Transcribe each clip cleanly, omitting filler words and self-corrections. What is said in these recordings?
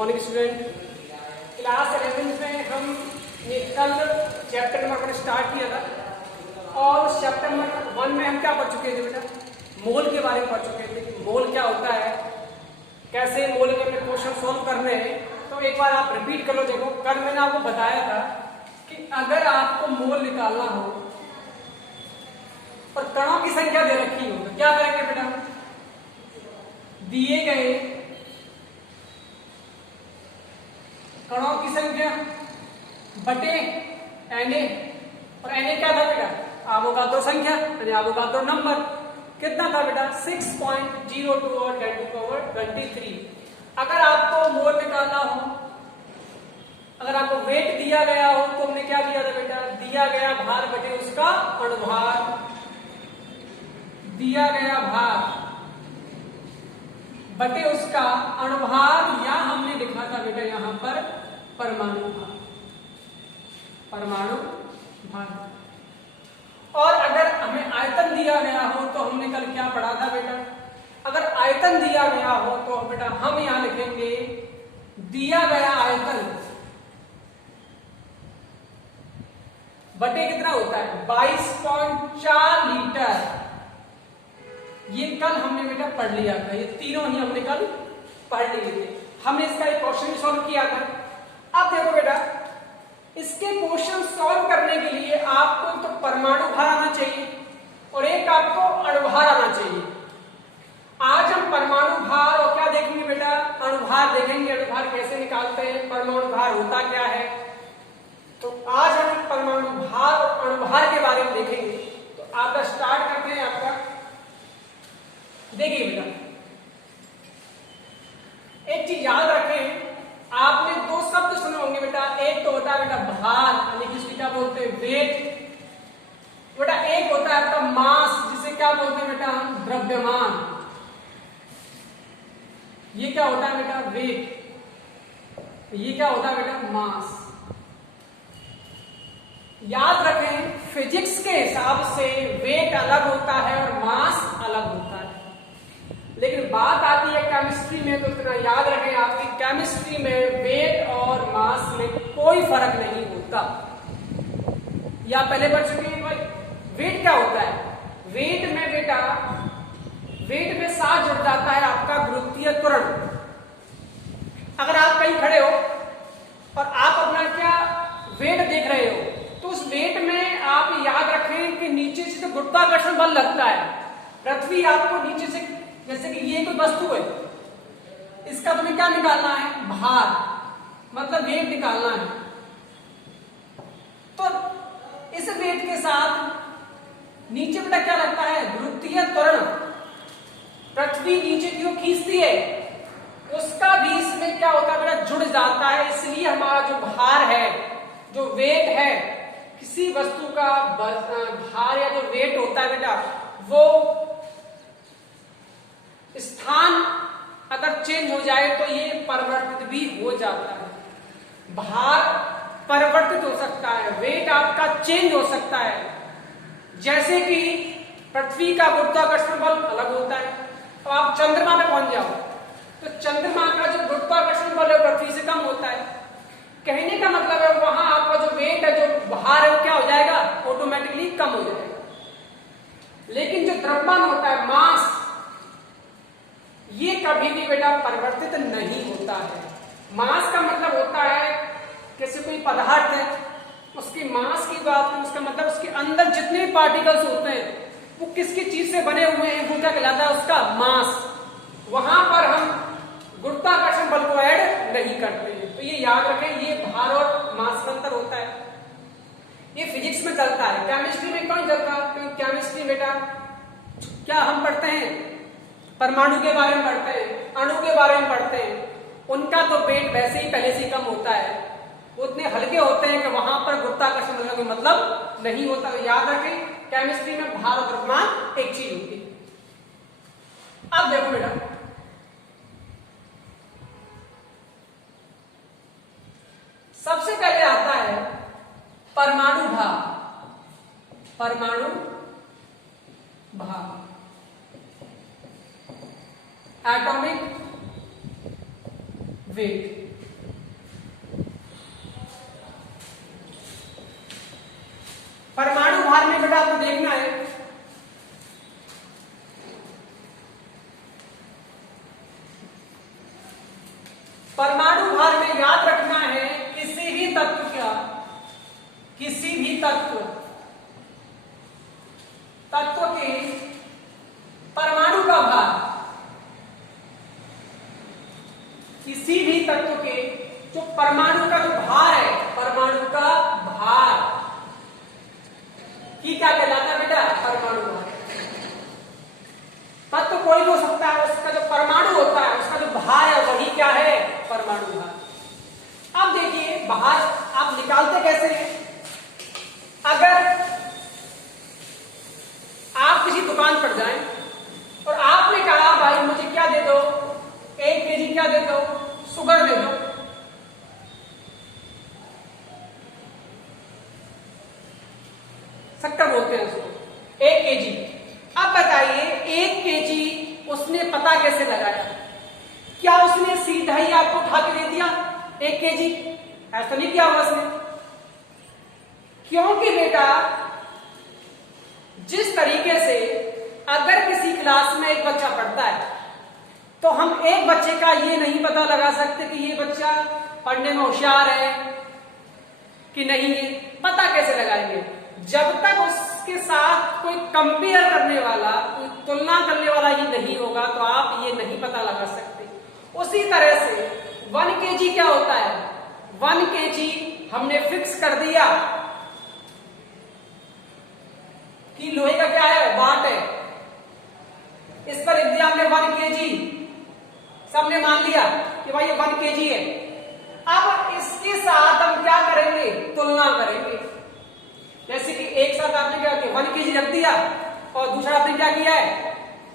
Morning student. Class 11 में हम ये कल चैप्टर नंबर 1 स्टार्ट किया था और चैप्टर नंबर 1 में हम क्या पढ़ चुके थे बेटा? मोल के बारे में पढ़ चुके थे कि मोल क्या होता है, कैसे मोल के अपने क्वेश्चन सॉल्व करने हैं। तो एक बार आप रिपीट कर लो। देखो कल मैंने आपको बताया था कि अगर आपको मोल निकालना हो और कणों की संख्या दे रखी हो तो क्या करेंगे बेटा? दिए गए कणों की संख्या बटे Na, और Na क्या था बेटा? आवोगाद्रो संख्या यानी आवोगाद्रो नंबर। कितना था बेटा? 6.02 और 10⁻23। अगर आपको मोल निकालना हो, अगर आपको वेट दिया गया हो तो हमने क्या दिया था बेटा? दिया गया भार बटे उसका अणुभार, दिया गया भार बटे उसका अणुभार, या हमने लिखा था बेटा यहां पर परमाणु भार, परमाणु भार। और अगर हमें आयतन दिया गया हो तो हमने कल क्या पढ़ा था बेटा? अगर आयतन दिया गया हो तो बेटा हम यहां लिखेंगे दिया गया आयतन बटे कितना होता है? 22.4 लीटर। ये कल हमने बेटा पढ़ लिया था, ये तीनों ही हमने कल पढ़ लिए थे। हमने इसका एक क्वेश्चन भी सॉल्व किया था। अब देखो बेटा, इसके क्वेश्चन सॉल्व करने के लिए आपको तो परमाणु भार आना चाहिए और एक आपको अणुभार आना चाहिए। आज हम परमाणु भार और क्या देखेंगे बेटा? अणुभार देखेंगे। अणुभार कैसे निकालते हैं, परमाणु भार होता क्या है। तो आज हम परमाणु भार और अणुभार के बारे में देखेंगे। तो आपका स्टार्ट करते हैं। आपका देखिए बेटा, एक चीज याद रखें, आपने दो शब्द सुने होंगे बेटा। एक तो होता है बेटा भार, यानी कि इसको क्या बोलते हैं? वेट बेटा। एक होता है आपका मास, जिसे क्या बोलते हैं बेटा? हम द्रव्यमान। ये क्या होता है बेटा? वेट। ये क्या होता है बेटा? मास। याद रखें, फिजिक्स के हिसाब से वेट अलग होता है और मास अलग होता है, लेकिन बात आती है केमिस्ट्री में। तो इतना याद रखें, आपकी केमिस्ट्री में वेट और मास में कोई फर्क नहीं होता। या पहले पढ़ चुके हैं भाई। वेट क्या होता है? वेट में बेटा, वेट में साथ जुड़ जाता है आपका गुरुत्वीय त्वरण। अगर आप कहीं खड़े हो और आप अपना क्या वेट देख रहे हो, तो उस वेट में आप याद रखें कि नीचे से तो गुरुत्वाकर्षण बल लगता है। पृथ्वी आपको नीचे से, जैसे कि ये कोई वस्तु है, इसका तुम्हें क्या निकालना है? भार, मतलब वेट निकालना है। तो इस वेट के साथ नीचे बेटा क्या लगता है? गुरुत्वीय त्वरण। पृथ्वी नीचे की ओर खींचती है, उसका भी इसमें क्या होता है बेटा? जुड़ जाता है। इसलिए हमारा जो भार है, जो वेट है, किसी वस्तु का भार या जो वेट होता है बेटा, वो स्थान अगर चेंज हो जाए तो ये परिवर्तित भी हो जाता है। भार परिवर्तित हो सकता है, वेट आपका चेंज हो सकता है। जैसे कि पृथ्वी का गुरुत्वाकर्षण बल अलग होता है। तो आप चंद्रमा पे पहुंच जाओ तो चंद्रमा का जो गुरुत्वाकर्षण बल है पृथ्वी से कम होता है। कहने का मतलब है वहां आपका जो वेट है, जो भार है, वो क्या हो जाएगा? ऑटोमेटिकली कम हो जाएगा। लेकिन जो द्रव्यमान होता है, मास, ये कभी भी बेटा परिवर्तित नहीं होता है। मास का मतलब होता है जैसे कोई पदार्थ है, उसकी मास की बात करें, उसका मतलब उसके अंदर जितने पार्टिकल्स होते हैं वो किसकी चीज से बने हुए हैं, वो क्या कहलाता है? उसका मास। वहां पर हम गुरुत्वाकर्षण बल को ऐड नहीं करते हैं। तो ये याद रखें, ये भार और मास का अंतर होता है। ये फिजिक्स में चलता है, केमिस्ट्री में क्यों चलता? क्योंकि केमिस्ट्री बेटा क्या हम पढ़ते हैं? परमाणु के बारे में पढ़ते हैं, अणु के बारे में पढ़ते हैं। उनका तो वेट वैसे ही पहले से कम होता है, वो उतने हल्के होते हैं कि वहां पर गुरुत्वाकर्षण बल का कोई मतलब नहीं होता। तो याद रखें, केमिस्ट्री में भार और द्रव्यमान एक चीज होती है। अब देखो बेटा, सबसे पहले आता है परमाणु भार। परमाणु भार, एटॉमिक वेट। परमाणु भार में बेटा आपको देखना है, परमाणु भार में याद रखना है किसी भी तत्व का, किसी भी तत्व के परमाणु का भार, किसी भी तत्व के जो परमाणु का जो भार है, परमाणु का भार की क्या कहलाता है बेटा? परमाणु भार। तत्व कोई भी हो सकता है, उसका जो परमाणु होता है उसका जो भार है वही क्या है? परमाणु भार। अब देखिए भार आप निकालते कैसे हैं? अगर आप किसी दुकान पर जाएं और आपने कहा भाई मुझे क्या दे दो, 1 केजी क्या दे दो? शुगर दे दो। शक्कर बोलते हैं उसको, 1 केजी। अब बताइए 1 केजी उसने पता कैसे लगाया? क्या उसने सीधा ही आपको उठा के दे दिया 1 केजी? ऐसा नहीं किया होगा उसने, क्योंकि बेटा जिस तरीके से अगर किसी क्लास में एक बच्चा पढ़ता है तो हम एक बच्चे का ये नहीं पता लगा सकते कि ये बच्चा पढ़ने में होशियार है कि नहीं है। पता कैसे लगाएंगे? जब तक उसके साथ कोई कंपेयर करने वाला, कोई तुलना करने वाला ही नहीं होगा तो आप ये नहीं पता लगा सकते। उसी तरह से 1 केजी क्या होता है? 1 केजी हमने फिक्स कर दिया कि लोहे का क्या है? वाट है। इस पर लिख दिया हमने 1 केजी, सबने मान लिया कि भाई ये 1 केजी है। अब इसके साथ हम क्या करेंगे? तुलना करेंगे। जैसे कि एक साथ आपने क्या किया? 1 केजी रख दिया और दूसरा आपने क्या किया है?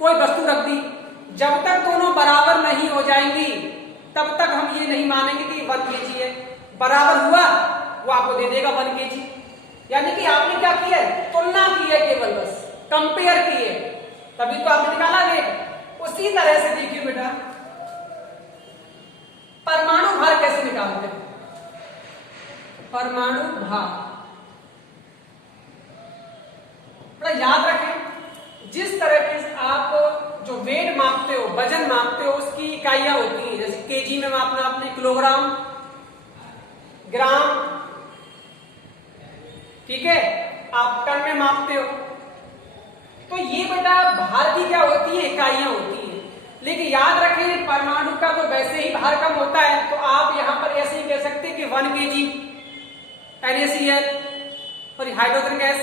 कोई वस्तु रख दी। जब तक दोनों बराबर नहीं हो जाएंगी तब तक हम ये नहीं मानेंगे कि 1 केजी है। बराबर हुआ वो आपको दे देगा 1 केजी। यानी कि आपने क्या किया है? तुलना की है, केवल बस कंपेयर की है, तभी तो आपने निकाला वेट। उसी तरह से देखिए बेटा परमाणु भार कैसे निकालते हैं? परमाणु भार बड़ा याद रखें, जिस तरह के आप जो वेट मापते हो, वजन मापते हो, उसकी इकाइयां होती हैं। जैसे केजी में मापना आपने किलोग्राम, ग्राम, ठीक है, आप टन में मापते हो। तो ये बेटा भार की क्या होती है? इकाइयां होती हैं। लेकिन याद रखें परमाणु का तो वैसे ही भार कम होता है, तो आप यहां पर ऐसे ही कह सकते हैं कि 1 केजी NaCl और हाइड्रोजन गैस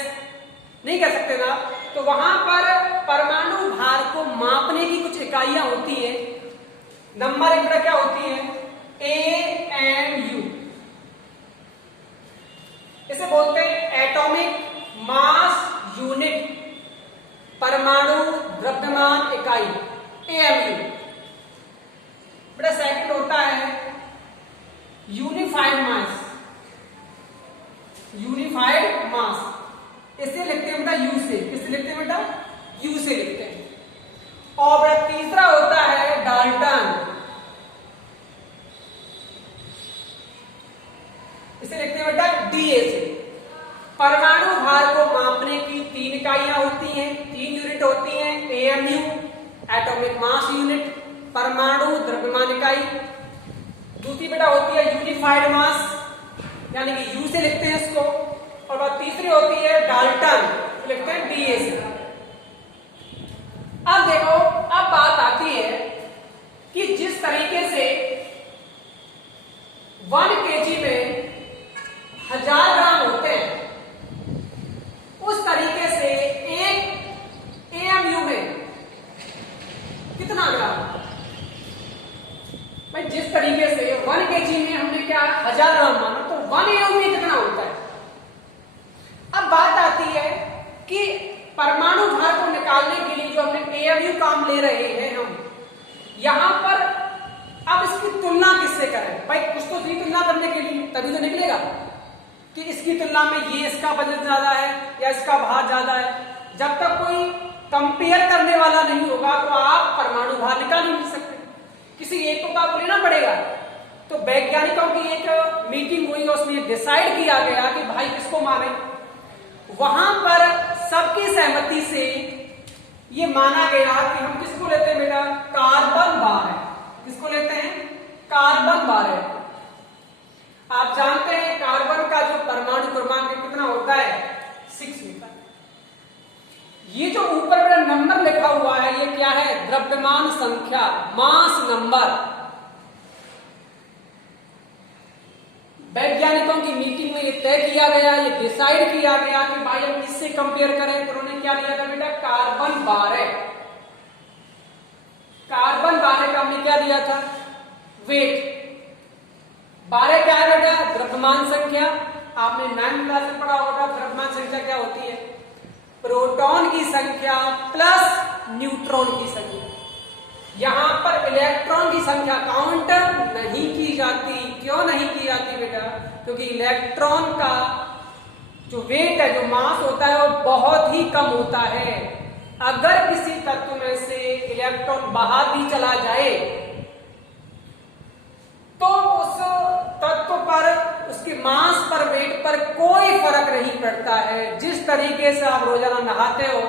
नहीं कह सकते ना। तो वहां पर परमाणु भार को मापने की कुछ इकाइयां होती है। नंबर 1 क्या होती है? AMU, इसे बोलते हैं एटॉमिक मास यूनिट, परमाणु द्रव्यमान इकाई, AMU। बेटा सेकंड होता है यूनिफाइड मास, यूनिफाइड मास, इसे लिखते हैं बेटा U से। किससे लिखते हैं बेटा? U से लिखते हैं। और बेटा तीसरा होता है डाल्टन, इसे लिखते हैं बेटा DA से। परमाणु भार को मापने की 3 इकाइयां होती हैं, 3 यूनिट होती हैं। AMU एटॉमिक मास यूनिट, परमाणु द्रव्यमान इकाई। दूसरी बेटा होती है यूनिफाइड मास, यानी कि U से लिखते हैं इसको। और बात तीसरी होती है डाल्टन, तो लिखते हैं DA से। अब देखो, अब बात आती है कि जिस तरीके से 1 केजी में 1000 ग्राम होते हैं, उस तरीके से एक AMU में कितना ग्राम? भाई जिस तरीके से 1 केजी में हमने क्या 1000 ग्राम माना, तो 1 AMU में कितना होता है? अब बात आती है कि परमाणु भार को निकालने के लिए जो हमने AMU काम ले रहे हैं हम यहां पर, अब इसकी तुलना किससे करें? भाई कुछ तो भी तुलना करने के लिए तभी तो निकलेगा कि इसकी तुलना में ये इसका वजन ज्यादा है या इसका भार ज्यादा है। जब तक कोई कंपेयर करने वाला नहीं होगा तो आप परमाणु भार निकाल ही नहीं सकते। किसी एक को आपको लेना पड़ेगा। तो वैज्ञानिकों की एक मीटिंग हुई, उसमें डिसाइड किया गया कि भाई किसको माने। वहां पर सबकी सहमति से ये माना गया कि हम किसको लेते हैं बेटा, कार्बन 12। किसको लेते हैं, कार्बन 12। आप जानते हैं कार्बन का जो परमाणु क्रमांक कितना होता है, 6 होता है। ये जो ऊपर मेरा नंबर लिखा हुआ है ये क्या है, द्रव्यमान संख्या, मास नंबर। वैज्ञानिकों की मीटिंग में ये तय किया गया, ये डिसाइड किया गया कि भाई हम किससे कंपेयर करें, तो उन्होंने क्या लिया था बेटा, कार्बन 12। कार्बन 12 का हमने क्या दिया था, वेट। 12 क्या है बेटा, द्रव्यमान संख्या। आपने 9th क्लास में पढ़ा होगा द्रव्यमान संख्या क्या होती है, प्रोटॉन की संख्या प्लस न्यूट्रॉन की संख्या। यहां पर इलेक्ट्रॉन की संख्या काउंट नहीं की जाती। क्यों नहीं की जाती बेटा, क्योंकि इलेक्ट्रॉन का जो वेट है, जो मास होता है, वो बहुत ही कम होता है। अगर किसी तत्व में से इलेक्ट्रॉन बाहर भी चला जाए तो उस तत्व पर, उसके मास पर, वेट पर कोई फर्क नहीं पड़ता है। जिस तरीके से आप रोजाना नहाते हो,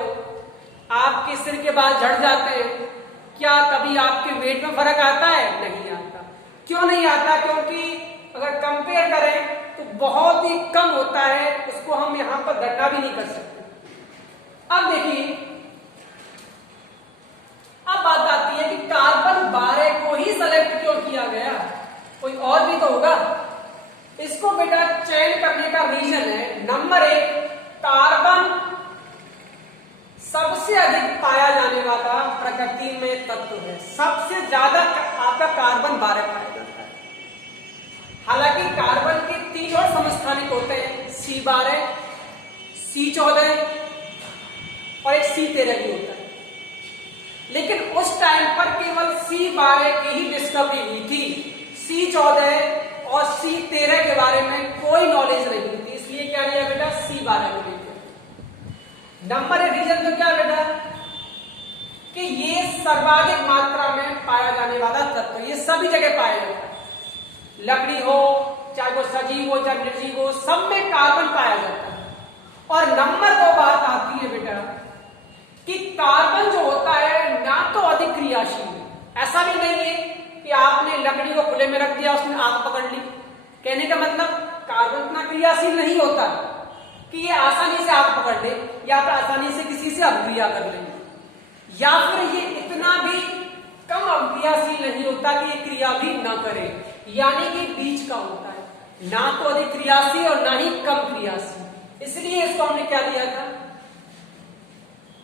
आपके सिर के बाल झड़ जाते हैं, क्या कभी आपके वेट में फर्क आता है, नहीं आता। क्यों नहीं आता, क्योंकि अगर कंपेयर करें तो बहुत ही कम होता है, उसको हम यहां पर गणना भी नहीं कर सकते। अब देखिए, अब बात आती है कि कार्बन 12 को ही सेलेक्ट क्यों किया गया, कोई और भी तो होगा। इसको बेटा चयन करने का रीजन है, नंबर 1, कार्बन सबसे अधिक पाया जाने वाला प्रकृति में तत्व है। सबसे ज्यादा आपका कार्बन 12 पाया जाता है। हालांकि कार्बन के 3 और समस्थानिक होते हैं, C12, C14 और एक C13 भी होता है। लेकिन उस टाइम पर केवल C12 की ही डिस्कवरी हुई थी। C14 और C13 के बारे में कोई नॉलेज नहीं थी, इसलिए क्या लिया बेटा, C12 को लिया। नंबर 1 रीजन तो क्या बेटा, कि ये सर्वाधिक मात्रा में पाया जाने वाला तत्व, ये सभी जगह पाया जाता है। लकड़ी हो, चाहे वो सजीव हो चाहे निर्जीव हो, सब में कार्बन पाया जाता है। और नंबर 2 बात आती है बेटा कि कार्बन जो होता है ना तो अधिक क्रियाशील है। ऐसा भी नहीं है कि आपने लकड़ी को खुले में रख दिया, उसने आग पकड़ ली। कहने का मतलब कार्बन इतना क्रियाशील नहीं होता कि ये आसानी से आग पकड़ ले, या फिर आसानी से किसी से अभिक्रिया कर ले, या फिर ये इतना भी कम अभिक्रियाशील नहीं होता कि ये क्रिया भी ना करे। यानी कि बीच का होता है, ना तो अधिक क्रियाशील और ना ही कम क्रियाशील। इसलिए इसको हमने क्या दिया था,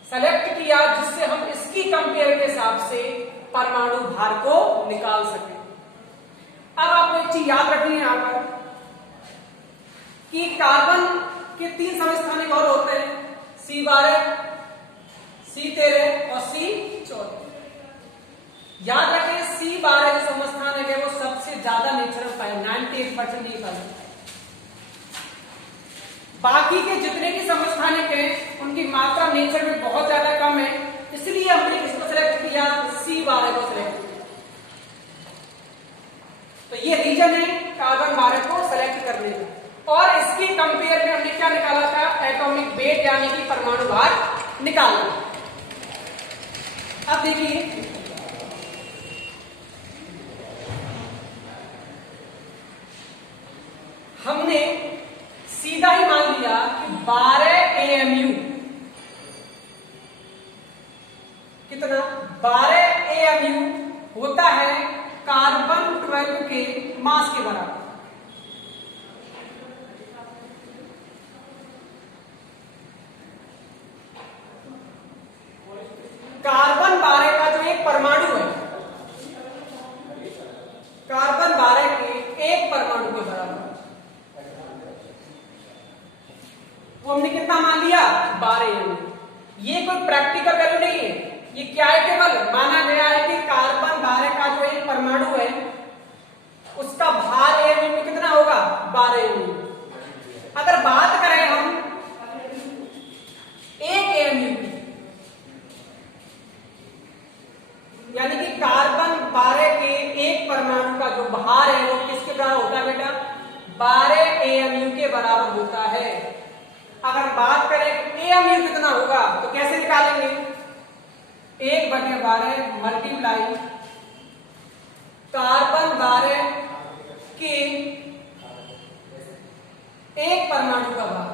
सेलेक्ट किया, जिससे हम इसकी कंपेयर के हिसाब से परमाणु भार को निकाल सके। अब आपको एक चीज याद रखनी है यहां पर कि कार्बन के 3 समस्थानिक और होते हैं, C12, C13 और C14। याद रखें, C12 जो समस्थानिक है वो सबसे ज्यादा नेचुरल पाया, 98% नहीं पाया। बाकी के जितने भी समस्थानिक हैं उनकी मात्रा नेचर में बहुत ज्यादा कम है, इसलिए हमने किसको सिलेक्ट किया, C12 को सिलेक्ट किया। तो ये रीजन है कार्बन 12 को सिलेक्ट करने का। और इसकी कंपेयर में हमने क्या निकाला था, एटॉमिक वेट यानी कि परमाणु भार निकाला। अब देखिए, हमने सीधा ही मान लिया कि 12 AMU, कितना, 12 AMU होता है कार्बन 12 के मास के बराबर। कार्बन 12 का जो एक परमाणु है, कार्बन 12 के एक परमाणु के बराबर, वो हमने कितना मान लिया, 12 AMU। ये कोई प्रैक्टिकल वैल्यू नहीं है, ये क्या है, केवल माना गया है कि कार्बन 12 का जो एक परमाणु है उसका भार AMU में कितना होगा, 12 AMU। अगर बात करें हम 1 AMU की, यानी कि कार्बन 12 के एक परमाणु का जो भार है वो किसके बराबर होता है बेटा, 12 AMU के बराबर होता है। अगर बात करें एएमयू कितना होगा तो कैसे निकालेंगे? 1/12 मल्टीप्लाई कार्बन 12 के एक परमाणु का भार।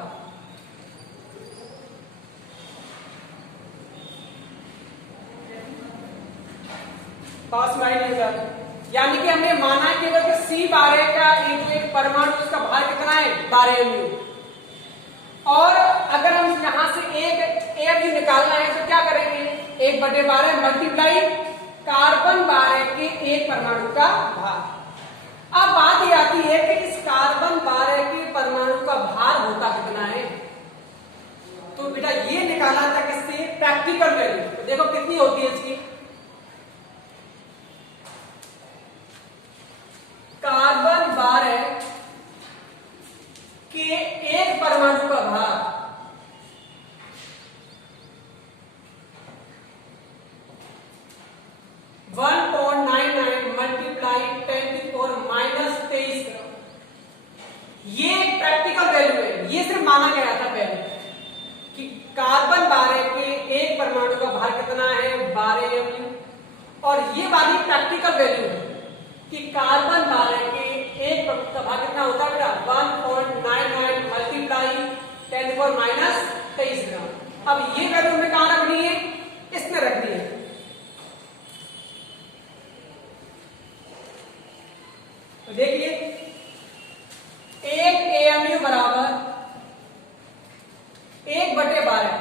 पास माइनस यानी कि हमने माना केवल कि C12 का एक परमाणु उसका भार कितना है 12 mu। और अगर हम यहां से एक AMU निकालना है तो क्या करेंगे? 1/12 मल्टीप्लाई कार्बन 12 के एक परमाणु का भार। अब बात ये आती है कि इस कार्बन 12 के परमाणु का भार होता कितना है। तो बेटा ये निकाला था किससे? Practical value. तो देखो कितनी होती है इसकी। कार्बन 12 के एक परमाणु का भार 1.99 मल्टीप्लाई 10⁻⁻23 ग्राम। ये प्रैक्टिकल वैल्यू है, ये सिर्फ माना गया था पहले कि कार्बन 12 के एक परमाणु का भार कितना है 12 mu। और ये वाली प्रैक्टिकल वैल्यू है कि कार्बन 12 के एक का भाग कितना होता है बेटा 1.99 मल्टीप्लाई 10⁻⁻23 ग्राम। अब ये वैल्यू हमें कहां रखनी है? इसमें रखनी है। तो देखिए 1 AMU बराबर 1/12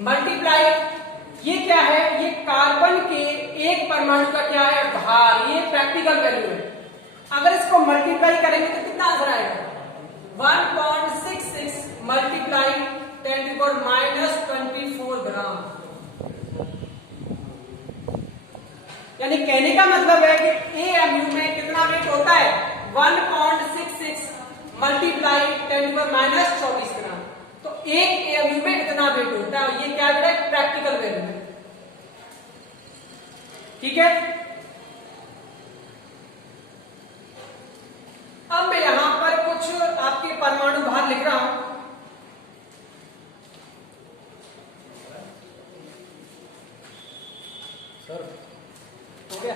मल्टीप्लाई ये क्या है? ये कार्बन के एक परमाणु का क्या है भार। ये प्रैक्टिकल वैल्यू है। अगर इसको मल्टीप्लाई करेंगे तो कितना आंसर आएगा? 1.66 मल्टीप्लाई 10⁻⁻24 ग्राम। यानी कहने का मतलब है कि AMU में कितना वेट होता है 1.66 मल्टीप्लाई 10⁻⁻24 ग्राम। तो एक AMU में इतना वेट होता है। ये क्या है? प्रैक्टिकल वैल्यू है। ठीक है। अब मैं यहां पर कुछ आपके परमाणु भार लिख रहा हूं। सर हो गया?